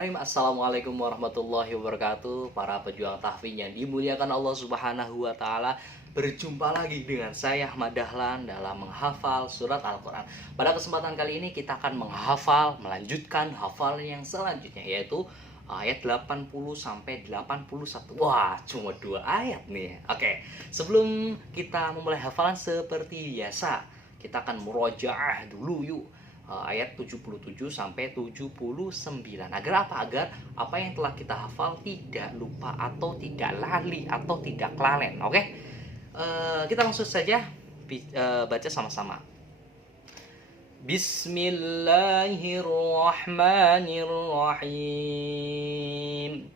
Assalamualaikum warahmatullahi wabarakatuh. Para pejuang tahfidz yang dimuliakan Allah Subhanahu wa taala, berjumpa lagi dengan saya Ahmad Dahlan dalam menghafal surat Al-Qur'an. Pada kesempatan kali ini kita akan melanjutkan hafalan yang selanjutnya, yaitu ayat 80 sampai 81. Wah, cuma 2 ayat nih. Oke, sebelum kita memulai hafalan seperti biasa, kita akan murojaah dulu yuk, ayat 77 sampai 79. Agar apa? Agar apa yang telah kita hafal tidak lupa atau tidak lali atau tidak kelalen. Oke? Kita langsung saja baca sama-sama. Bismillahirrahmanirrahim.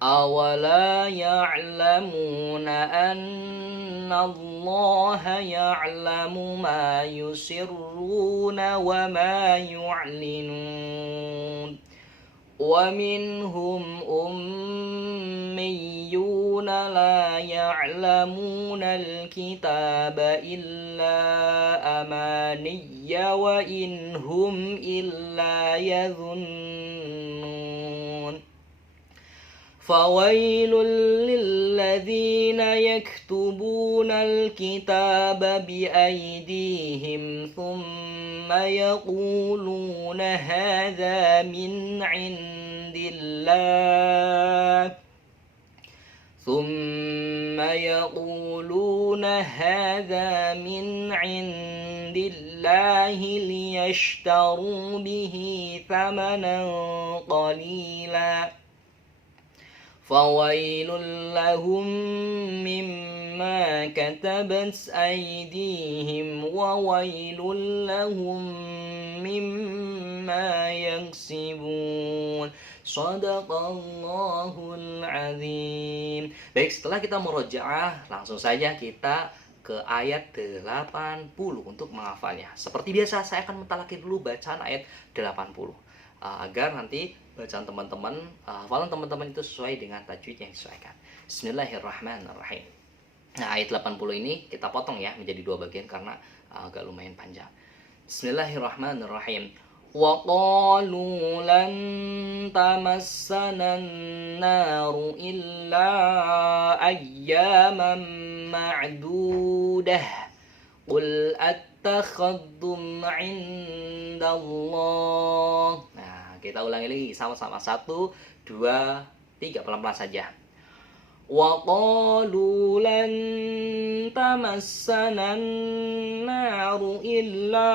أولا يعلمون أن الله يعلم ما يسرون وما يعلنون ومنهم أميون لا يعلمون الكتاب إلا أماني وإن هم إلا يظنون فويل للذين يكتبون الكتاب بأيديهم ثم يقولون هذا من عند الله ليشتروا به ثمنا قليلا فويل لهم مما كتبت أيديهم وويل لهم مما يكسبون. Shadaqallahul azim. Baik, setelah kita murojaah, langsung saja kita ke ayat 80 untuk menghafalnya. Seperti biasa, saya akan mentalaki dulu bacaan ayat 80 agar nanti bacaan teman-teman, hafalan teman-teman itu sesuai dengan tajwid yang disesuaikan. Bismillahirrahmanirrahim. Nah, ayat 80 ini kita potong ya menjadi 2 bagian karena agak lumayan panjang. Bismillahirrahmanirrahim. Wa qalu lan tamassana an-naru illa ayyaman ma'dudah. Qul attakhadtum 'indallah. Nah, kita ulangi lagi sama-sama. 1, 2, 3, pelan-pelan saja. Wa qalu lan tamassana an-naru illa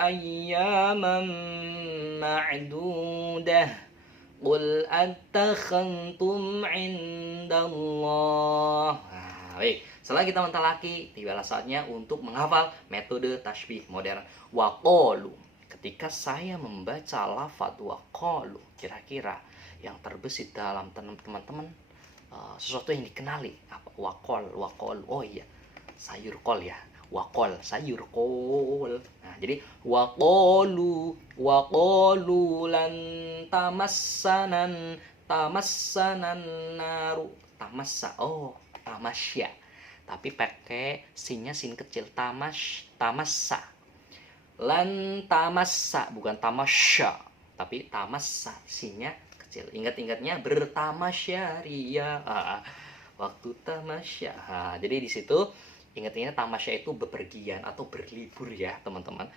ayyaman ma'dudah. Qul attakhadtum 'indallah. Nah, baik. Setelah kita mentalaki, tibalah saatnya untuk menghafal metode tasbih modern. Wa qalu. Ketika saya membaca lafaz wa qalu, kira-kira yang terbesit dalam teman-teman sesuatu yang dikenali apa? Wakol. Oh iya, sayur kol ya. Wakol, sayur kol. Nah, jadi waqalu lan tamassanan naru. Tamasya. Tapi pakai sinnya sin kecil. Tamassa. Lan tamassa, bukan tamasya, tapi tamassa, sinnya kecil. Ingat-ingatnya bertamasya ria. Waktu tamasya. Jadi di situ ingat-ingat tamasya itu bepergian atau berlibur ya, teman-teman.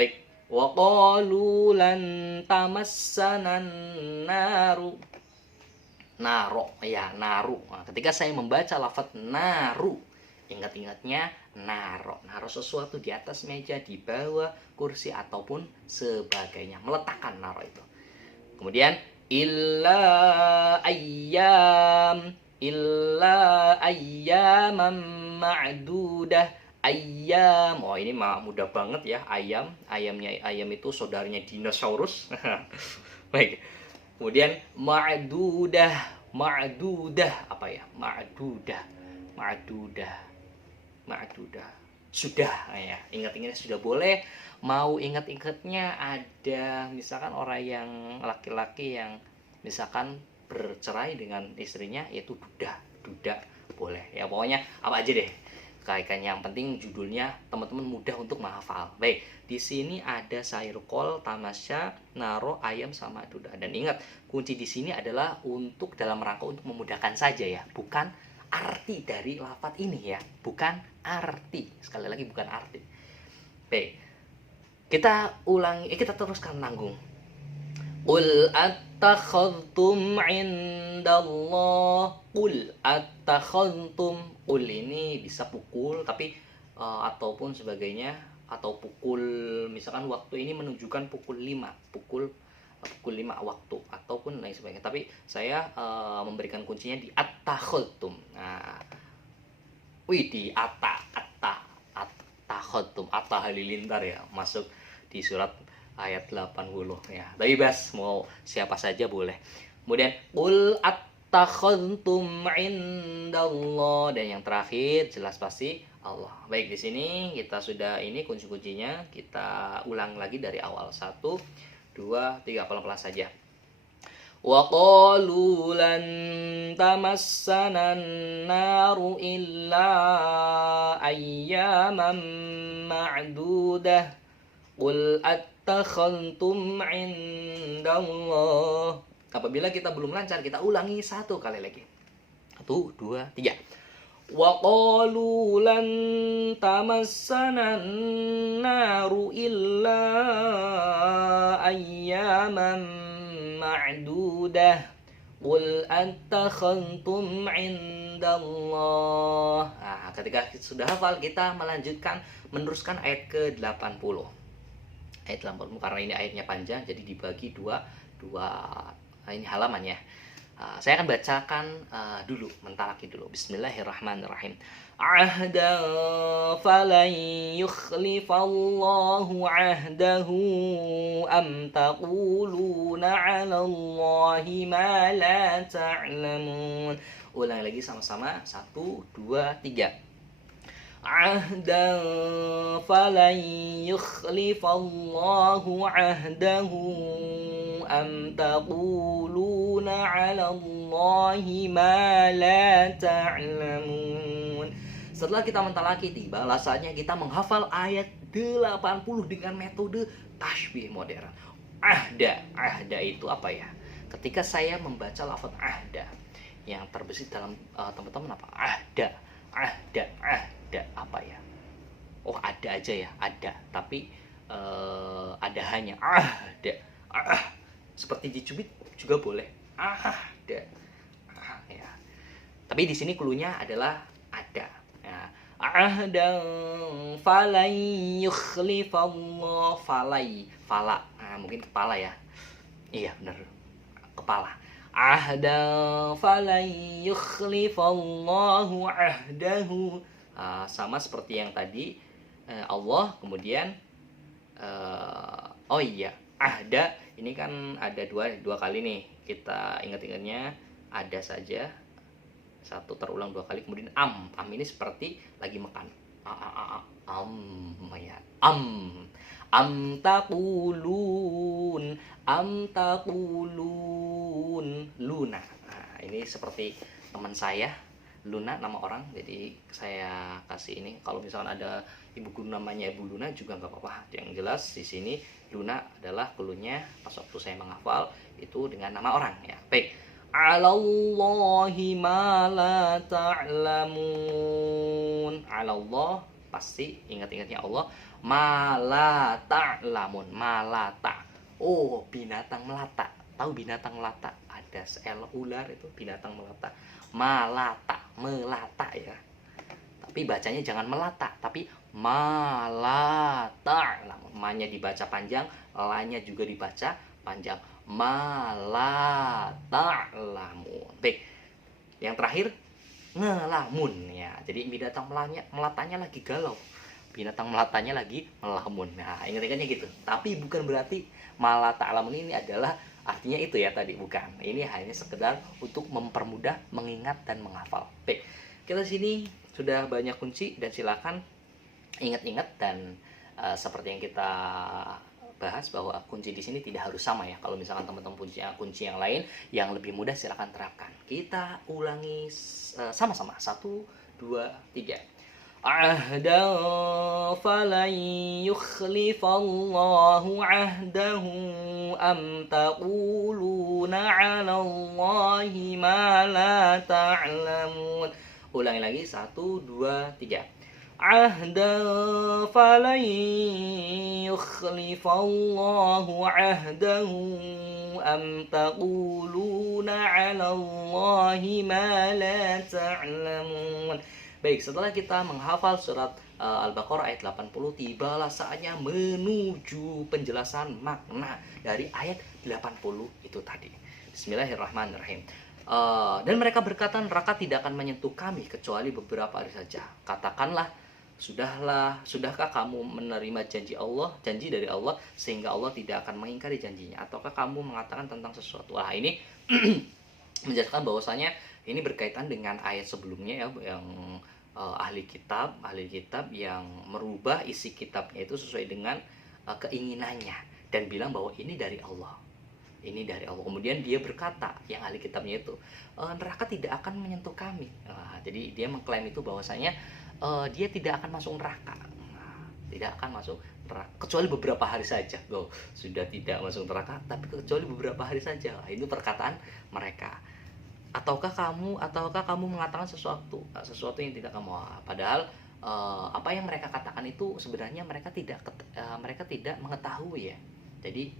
Baik. Wa qalu lan tamassanan naru. Naro ya, naru. Ketika saya membaca lafaz naru, ingat-ingatnya naro sesuatu di atas meja, di bawah kursi ataupun sebagainya, meletakkan naro itu. Kemudian illa ayyaman ma'dudah. Ayam, oh ini mudah banget ya. Ayam itu saudaranya dinosaurus. Baik. Kemudian ma'dudah apa ya? Ma'dudah sudah ya, ingat-ingatnya sudah boleh. Mau ingat-ingatnya ada misalkan orang yang laki-laki yang misalkan bercerai dengan istrinya, yaitu duda boleh ya, pokoknya apa aja deh. Kayaknya yang penting judulnya teman-teman mudah untuk menghafal. Baik, di sini ada sairqol, tamasya, naro, ayam sama duda. Dan ingat, kunci di sini adalah untuk dalam rangka untuk memudahkan saja ya, bukan arti dari lafadz ini ya, bukan arti. Sekali lagi bukan arti. Baik. Kita ulangi, kita teruskan nanggung. Qul attakhadtum indallah. Qul attakhadtum. Qul ini bisa pukul tapi ataupun sebagainya, atau pukul misalkan waktu ini menunjukkan pukul 5 waktu ataupun lain sebagainya. Tapi saya memberikan kuncinya di attakhadtum. Nah, di attakhadtum, atta halilintar ya, masuk di surat ayat 80 ya. Tapi bebas mau siapa saja boleh. Kemudian qul attakhadtum indallah, dan yang terakhir jelas pasti Allah. Baik, di sini kita sudah ini kunci-kuncinya, kita ulang lagi dari awal. 1 2 3, pelan-pelan saja. Wa qalu lan tamassana an-naru illa ayyaman ma'dudah. Qul attakhadtum indallah. Apabila kita belum lancar, kita ulangi 1 kali lagi. 1 2 3. Wa qalu lan tamassana an-naru illa ayyaman ma'dudah. Qul attakhadtum indallah. Nah, ketika sudah hafal, kita meneruskan ayat ke-80. Ayat 80, karena ini ayatnya panjang jadi dibagi dua ini halaman ya. Saya akan bacakan dulu, mentalaki dulu. Bismillahirrahmanirrahim. Ahda falan yukhlifallahu ahdahu am taquluna 'ala Allahi ma la ta'lamun. Ulang lagi sama-sama. 1 2 3. Ahdan falan yukhlifallahu ahdahu am taquluna 'ala Allahi ma la ta'lamun. Setelah kita mentalaki, tiba rasanya kita menghafal ayat 80 dengan metode tasbih modern. Ahda itu apa ya? Ketika saya membaca lafaz ahda, yang terbesit dalam teman-teman apa? Ahda apa ya? Oh, ada aja ya, ada. Tapi ada hanya ada. Seperti dicubit juga boleh. Ada. Ya. Tapi di sini cluenya adalah ada. Ya. Ahdan falan yukhlifallah. Fala. Nah, mungkin kepala ya. Iya, benar. Kepala. Ahdan falan yukhlifallahu ahdahu. Sama seperti yang tadi, Allah, kemudian oh iya, ahda ini kan ada dua kali nih, kita ingat-ingatnya ada saja, 1 terulang 2 kali, kemudian am ini seperti lagi makan, ya, am taqulun Luna. Nah, ini seperti teman saya Luna, nama orang, jadi saya kasih ini. Kalau misalkan ada ibu guru namanya Ibu Luna juga nggak apa-apa. Yang jelas di sini Luna adalah cluenya pas waktu saya menghafal itu dengan nama orang ya. Baik. 'Alallahi ma la ta'lamun. 'Alallah pasti ingat-ingatnya Allah. Ma la ta'lamun. Malata. Oh, binatang melata. Tahu binatang melata? Ada ular itu binatang melata. Melata ya. Tapi bacanya jangan melata, tapi malata. Ma-nya dibaca panjang, la-nya juga dibaca panjang. Malata lamun. Baik. Yang terakhir ngelamun ya. Jadi binatang melatanya lagi galau. Binatang melatanya lagi melamun. Nah, ingat-ingatnya gitu. Tapi bukan berarti malata lamun ini adalah artinya itu ya tadi, bukan. Ini hanya sekedar untuk mempermudah mengingat dan menghafal. Baik, kita sini sudah banyak kunci dan silakan ingat-ingat dan seperti yang kita bahas bahwa kunci di sini tidak harus sama ya. Kalau misalkan teman-teman punya kunci yang lain yang lebih mudah, silakan terapkan. Kita ulangi sama-sama. 1 2 3. عهدا فلن يخلف الله عهده أم تقولون على الله ما لا تعلمون. Ulangi lagi, 1, 2, 3. عهدا فلن يخلف الله عهده أم تقولون على الله ما لا تعلمون. Baik, setelah kita menghafal surat Al-Baqarah ayat 80, tibalah saatnya menuju penjelasan makna dari ayat 80 itu tadi. Bismillahirrahmanirrahim. Dan mereka berkata, neraka tidak akan menyentuh kami kecuali beberapa hari saja. Katakanlah, sudahkah kamu menerima janji dari Allah sehingga Allah tidak akan mengingkari janjinya, ataukah kamu mengatakan tentang sesuatu? Nah, ini menjelaskan bahwasanya ini berkaitan dengan ayat sebelumnya ya, yang ahli kitab yang merubah isi kitabnya itu sesuai dengan keinginannya dan bilang bahwa ini dari Allah. Ini dari Allah. Kemudian dia berkata, yang ahli kitabnya itu, neraka tidak akan menyentuh kami. Jadi dia mengklaim itu bahwasanya dia tidak akan masuk neraka. Tidak akan masuk neraka kecuali beberapa hari saja. Sudah tidak masuk neraka tapi kecuali beberapa hari saja. Itu perkataan mereka. Ataukah kamu mengatakan sesuatu yang tidak kamu, padahal apa yang mereka katakan itu sebenarnya mereka tidak mengetahui ya. Jadi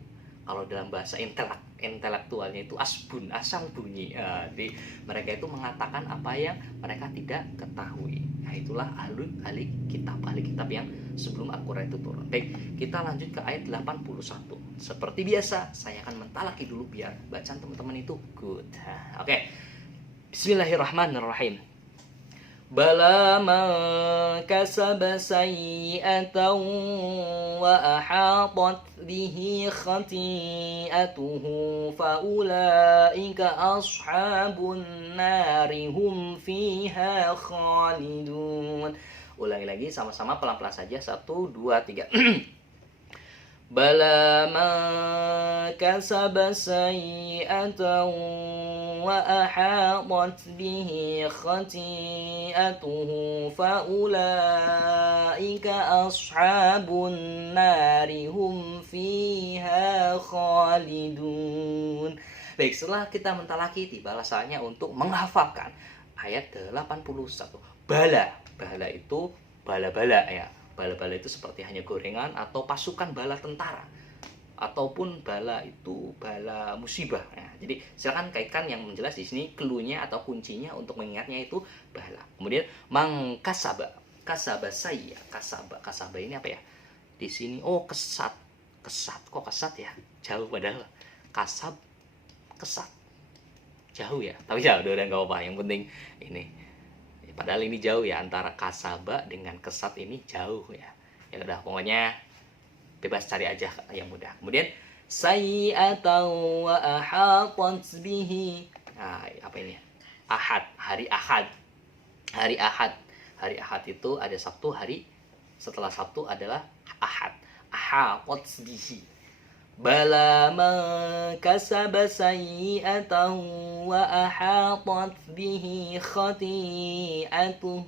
kalau dalam bahasa intelektualnya itu asal bunyi. Jadi mereka itu mengatakan apa yang mereka tidak ketahui. Nah, itulah ahli kitab yang sebelum Al-Quran itu turun. Baik, kita lanjut ke ayat 81. Seperti biasa, saya akan mentalaki dulu biar bacaan teman-teman itu good. Oke. Bismillahirrahmanirrahim. Bala man kasaba sayyi'atan wa ahatat bihi khati'atuhu fa ulaika ashabun nari hum fiha khalidun. Ulangi lagi sama-sama pelan-pelan saja. 1, 2, 3. Bala man kasaba sayyi'atan wa ahatat bihi khati'atuhu fa ulaika ashabun nari hum fiha khalidun. Baik, setelah kita mentalaki, tibalah saatnya untuk menghafalkan ayat 81. Bala itu bala-bala ya. Bala-bala itu seperti hanya gorengan atau pasukan bala tentara, ataupun bala itu bala musibah. Nah, jadi silakan kaitkan yang menjelas di sini clue-nya atau kuncinya untuk mengingatnya itu bala. Kemudian kasaba saya, kasaba ini apa ya? Di sini kesat kok kesat ya, jauh padahal kesat jauh ya, tapi ya udah nggak apa-apa, yang penting ini. Padahal ini jauh ya, antara kasaba dengan kesat ini jauh ya. Ya udah, pokoknya bebas cari aja yang mudah. Kemudian sayyi'atan wa ahatat bihi. Nah, apa ini? Ahad, hari Ahad. Hari Ahad itu ada Sabtu, hari setelah Sabtu adalah Ahad. Ahatat bihi. Bala man kasaba sayyi'atan wa ahatat bihi khati'atuh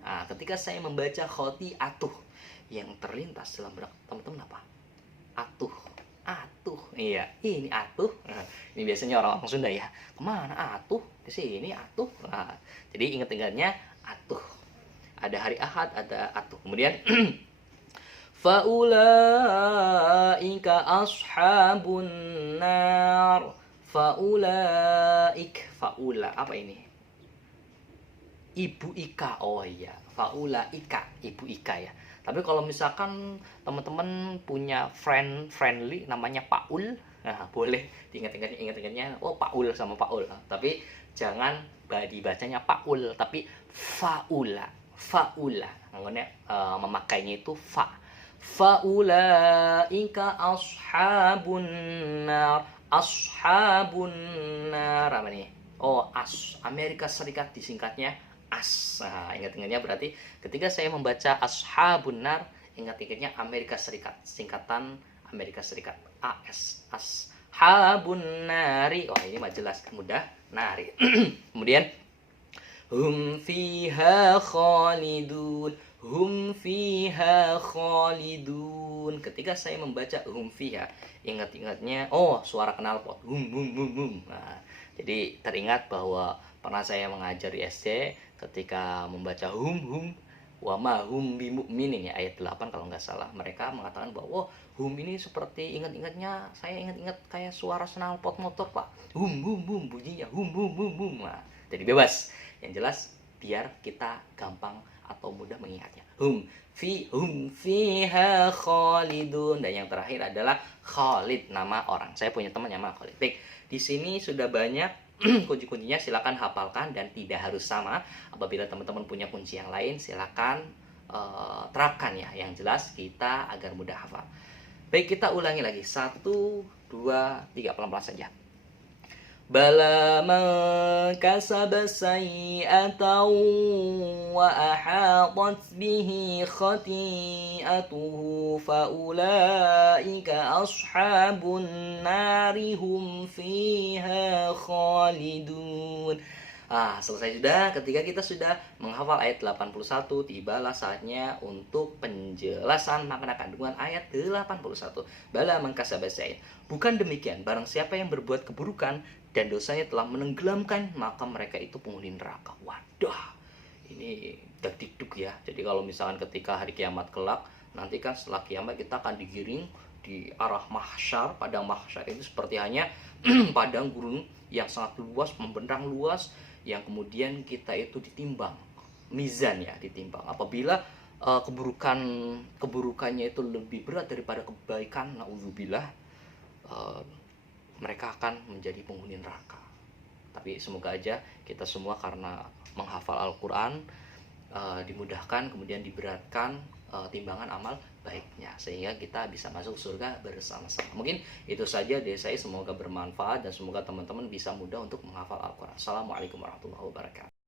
Nah, ketika saya membaca khati'atuh, yang terlintas dalam benak teman-teman apa? Atuh. Iya, ini atuh. Nah, ini biasanya orang Sunda ya. Kemana atuh? Ke sini atuh. Nah, jadi ingat-ingatnya atuh. Ada hari Ahad, ada atuh. Kemudian faulaika ashabun nar. Faula apa ini? Ibu Ika. Oh iya, faulaika, Ibu Ika ya. Tapi kalau misalkan teman-teman punya friendly namanya Paul, nah boleh diingat-ingatnya Paul sama Paul. Tapi jangan dibacanya Paul, tapi faula. Makanya memakainya itu faulaika ashabun nar. Apa nih? Amerika Serikat disingkatnya AS. Nah, ingat-ingatnya berarti ketika saya membaca ashabun nar, ingat-ingatnya Amerika Serikat, singkatan Amerika Serikat, AS. Ashabun nari. Ini mah jelas mudah Nah, kemudian hum fiha khalidun, hum fiha khalidun. Ketika saya membaca hum fiha, ingat-ingatnya suara knalpot, hum. Nah, jadi teringat bahwa pernah saya mengajar di SD ketika membaca hum wa ma hum bimu'minin ya, ayat 8 kalau nggak salah. Mereka mengatakan bahwa hum ini seperti saya ingat-ingat kayak suara knalpot motor, Pak. Hum bunyinya hum. Nah, jadi bebas. Yang jelas biar kita gampang atau mudah mengingatnya. Hum fiha khalidun. Dan yang terakhir adalah Khalid, nama orang. Saya punya teman yang nama Khalid. Baik, di sini sudah banyak kunci-kuncinya, silakan hafalkan dan tidak harus sama. Apabila teman-teman punya kunci yang lain, silakan terapkan ya. Yang jelas kita agar mudah hafal. Baik, kita ulangi lagi. 1, 2, 3, pelan-pelan saja. Bala man kasaba sayyi'atan wa ahatat bihi khati'atuhu fa ulaika ashabun nari hum fiha khalidun. Selesai sudah. Ketika kita sudah menghafal ayat 81, tibalah saatnya untuk penjelasan makna kandungan ayat 81. Bala man kasaba sayyi'atan. Bukan demikian, barang siapa yang berbuat keburukan dan dosanya telah menenggelamkan, maka mereka itu penghuni neraka. Wadah, ini dagdikduk ya. Jadi kalau misalkan ketika hari kiamat kelak, nanti kan setelah kiamat kita akan digiring di arah mahsyar. Padang mahsyar itu seperti hanya padang gurun yang sangat luas, membentang luas, yang kemudian kita itu ditimbang, mizan ya, ditimbang. Apabila keburukannya itu lebih berat daripada kebaikan, naudzubillah, mereka akan menjadi penghuni neraka. Tapi semoga aja kita semua karena menghafal Al-Quran dimudahkan, kemudian diberatkan timbangan amal baiknya, sehingga kita bisa masuk surga bersama-sama. Mungkin itu saja dari saya, semoga bermanfaat dan semoga teman-teman bisa mudah untuk menghafal Al-Quran. Assalamualaikum warahmatullahi wabarakatuh.